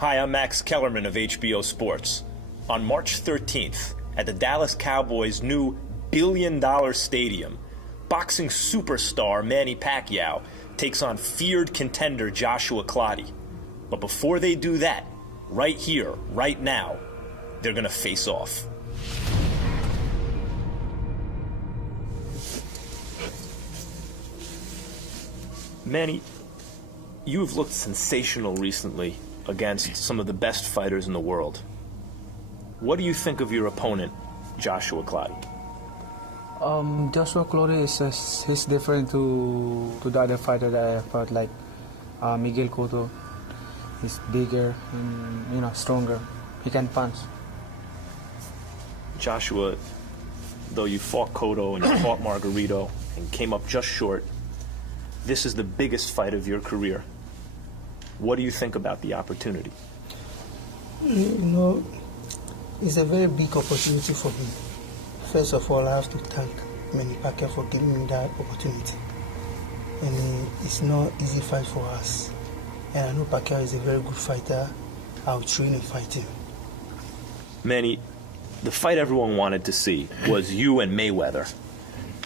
Hi, I'm Max Kellerman of HBO Sports. On March 13th, at the Dallas Cowboys' new billion-dollar stadium, boxing superstar Manny Pacquiao takes on feared contender Joshua Clottey. But before they do that, right here, right now, they're going to face off. Manny, you've looked sensational recently against some of the best fighters in the world. What do you think of your opponent, Joshua Clottey? Joshua Clottey he's different to the other fighter that I fought, like Miguel Cotto. He's bigger and stronger. He can punch. Joshua, though you fought Cotto and you fought Margarito and came up just short, this is the biggest fight of your career. What do you think about the opportunity? It's a very big opportunity for me. First of all, I have to thank Manny Pacquiao for giving me that opportunity. And it's not an easy fight for us. And I know Pacquiao is a very good fighter. I'll train and fight him. Manny, the fight everyone wanted to see was you and Mayweather.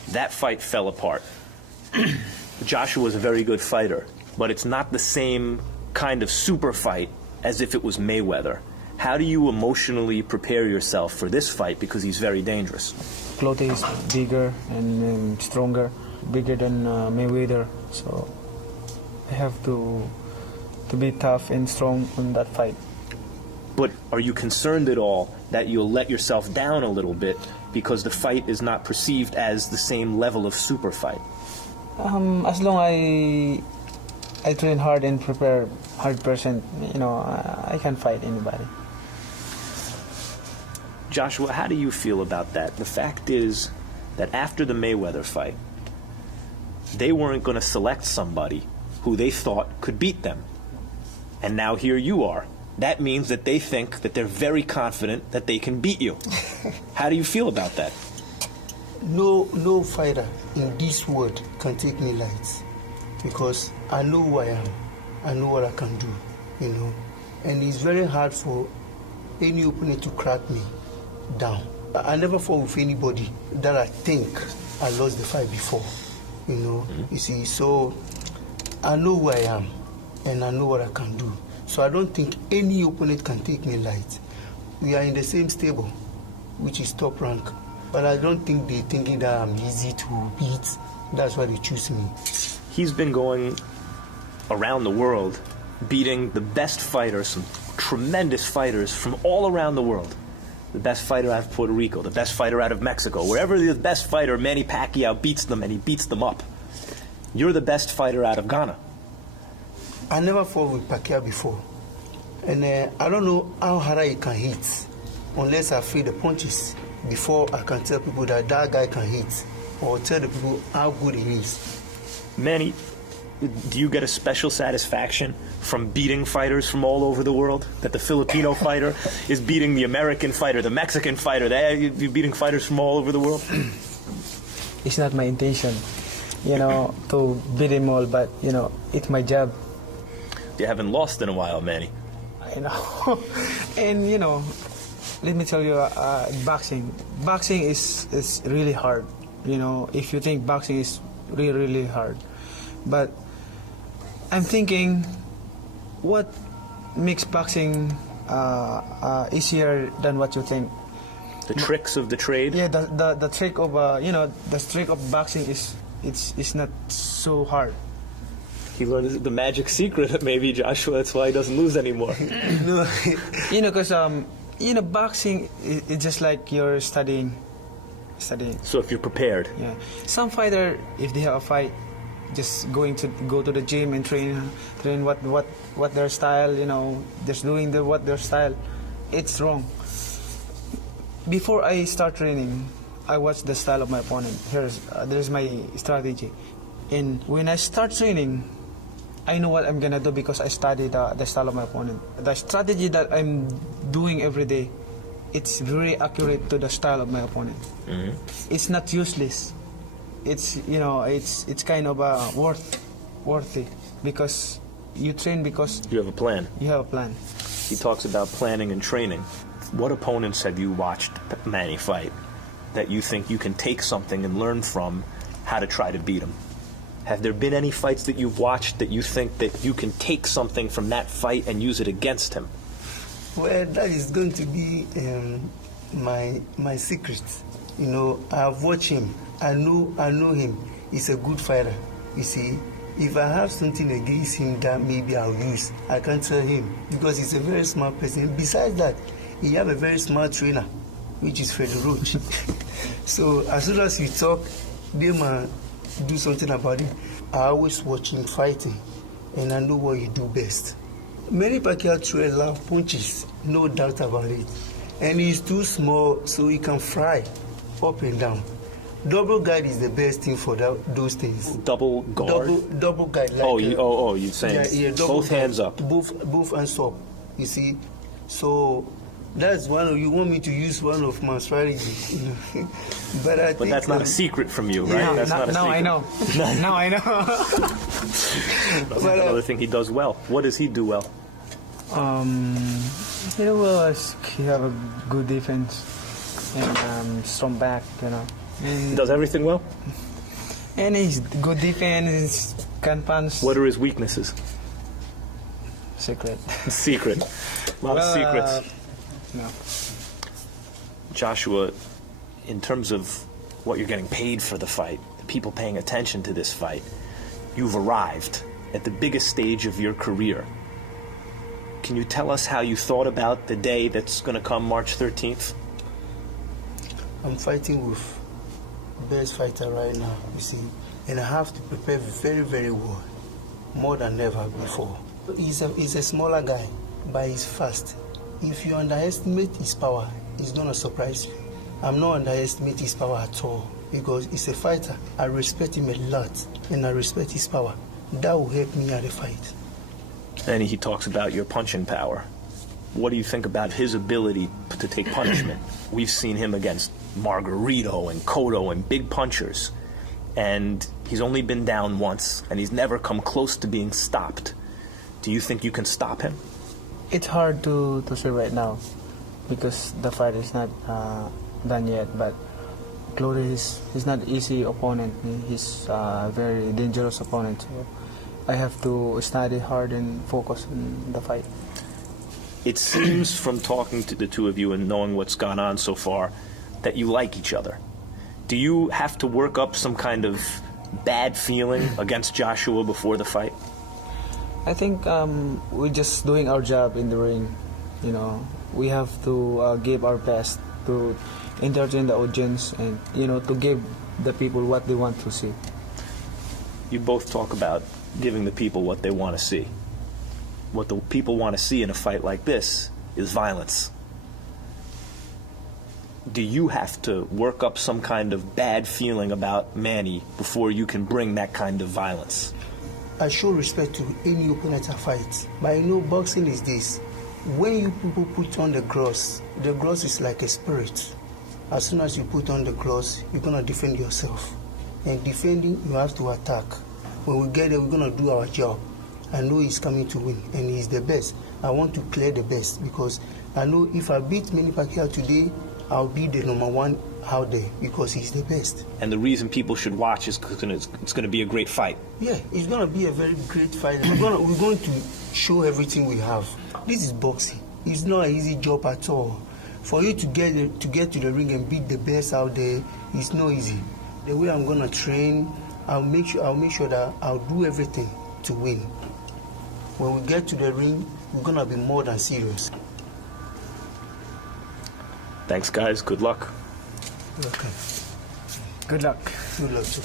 That fight fell apart. Joshua was a very good fighter, but it's not the same kind of super fight as if it was Mayweather. How do you emotionally prepare yourself for this fight, because he's very dangerous? Clottey is bigger and stronger, bigger than Mayweather, so I have to be tough and strong in that fight. But are you concerned at all that you'll let yourself down a little bit because the fight is not perceived as the same level of super fight? As long as I train hard and prepare 100%, I can fight anybody. Joshua, how do you feel about that? The fact is that after the Mayweather fight, they weren't going to select somebody who they thought could beat them. And now here you are. That means that they think that they're very confident that they can beat you. How do you feel about that? No fighter in this world can take me light, because I know who I am. I know what I can do, And it's very hard for any opponent to crack me down. I never fought with anybody that I think I lost the fight before, You see, so I know who I am, and I know what I can do. So I don't think any opponent can take me light. We are in the same stable, which is top rank. But I don't think they're thinking that I'm easy to beat. That's why they choose me. He's been going around the world, beating the best fighters, some tremendous fighters from all around the world. The best fighter out of Puerto Rico, the best fighter out of Mexico. Wherever the best fighter, Manny Pacquiao beats them, and he beats them up. You're the best fighter out of Ghana. I never fought with Pacquiao before. And I don't know how hard he can hit unless I feel the punches before I can tell people that guy can hit, or tell the people how good he is. Manny, do you get a special satisfaction from beating fighters from all over the world? That the Filipino fighter is beating the American fighter, the Mexican fighter, you're beating fighters from all over the world? It's not my intention, to beat them all, but, it's my job. You haven't lost in a while, Manny. I know. And, let me tell you, boxing is really hard. If you think boxing is really, really hard. But I'm thinking, what makes boxing easier than what you think? The tricks of the trade? Yeah, the trick of, the trick of boxing it's not so hard. He learned the magic secret, maybe, Joshua. That's why he doesn't lose anymore. Because boxing is just like you're studying. So if you're prepared. Yeah. Some fighter, if they have a fight, just go to the gym and train what their style, just doing what their style. It's wrong. Before I start training, I watch the style of my opponent. There's my strategy. And when I start training, I know what I'm gonna do because I studied the style of my opponent. The strategy that I'm doing every day, it's very accurate to the style of my opponent. Mm-hmm. It's not useless. It's it's kind of worthy because you train because You have a plan. you have a plan. He talks about planning and training. What opponents have you watched Manny fight that you think you can take something and learn from how to try to beat him? Have there been any fights that you've watched that you think that you can take something from that fight and use it against him? Well, that is going to be my secret. You know, I've watched him. I know him. He's a good fighter. You see, if I have something against him that maybe I'll use, I can't tell him because he's a very smart person. Besides that, he have a very smart trainer, which is Freddie Roach. So as soon as you talk, they might do something about it. I always watch him fighting, and I know what he do best. Manny Pacquiao throws a lot of punches, no doubt about it. And he's too small, so he can fly up and down. Double guard is the best thing for those things. Double guard? Double guard. Like, you're saying both hands up. Both hands up, you see. So that's you want me to use one of my strategies. But I think that's not a secret from you, right? Yeah, that's not a secret. I know. Now I know. That's another thing he does well. What does he do well? He have a good defense and strong back, you know. And He does everything well? And he's good defense, can punch. What are his weaknesses? Secret. Secret. A lot of secrets. No. Joshua, in terms of what you're getting paid for the fight, the people paying attention to this fight, you've arrived at the biggest stage of your career. Can you tell us how you thought about the day that's going to come March 13th? I'm fighting with the best fighter right now, you see, and I have to prepare very, very well, more than ever before. He's a smaller guy, but he's fast. If you underestimate his power, it's going to surprise you. I'm not underestimating his power at all because he's a fighter. I respect him a lot, and I respect his power. That will help me at the fight. And he talks about your punching power. What do you think about his ability to take punishment? We've seen him against Margarito and Cotto and big punchers, and he's only been down once, and he's never come close to being stopped. Do you think you can stop him? It's hard to say right now because the fight is not done yet, but Clottey is not an easy opponent. He's a very dangerous opponent. So I have to study hard and focus on the fight. It seems from talking to the two of you and knowing what's gone on so far that you like each other. Do you have to work up some kind of bad feeling against Joshua before the fight? I think we're just doing our job in the ring. You know, we have to give our best to entertain the audience and, you know, to give the people what they want to see. You both talk about giving the people what they want to see. What the people want to see in a fight like this is violence. Do you have to work up some kind of bad feeling about Manny before you can bring that kind of violence? I show respect to any opponent I fight. But I know boxing is this. When you people put on the gloves is like a spirit. As soon as you put on the gloves, you're going to defend yourself. And defending, you have to attack. When we get there, we're going to do our job. I know he's coming to win, and he's the best. I want to clear the best because I know if I beat Manny Pacquiao today, I'll be the #1 out there because he's the best. And the reason people should watch is because it's going to be a great fight. Yeah, it's going to be a very great fight. We're going to show everything we have. This is boxing. It's not an easy job at all. For you to get to the ring and beat the best out there, it's not easy. The way I'm going to train, I'll make sure that I'll do everything to win. When we get to the ring, we're going to be more than serious. Thanks, guys. Good luck. Okay. Good luck. Good luck, too.